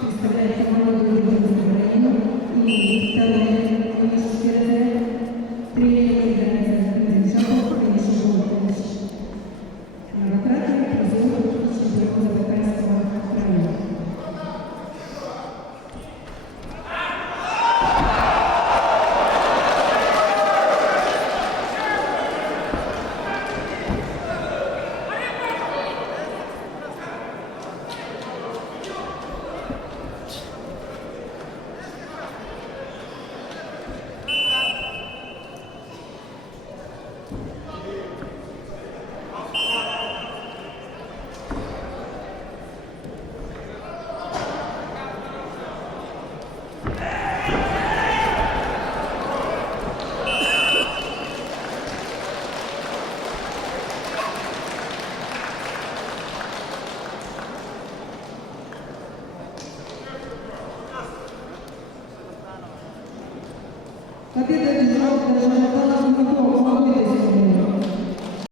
представляет команду Украины и второй университет тренер является Кузнецов и Шишович. Многократный призер чемпиона Забайкальского края. Победа держал Жанатана Кунакова.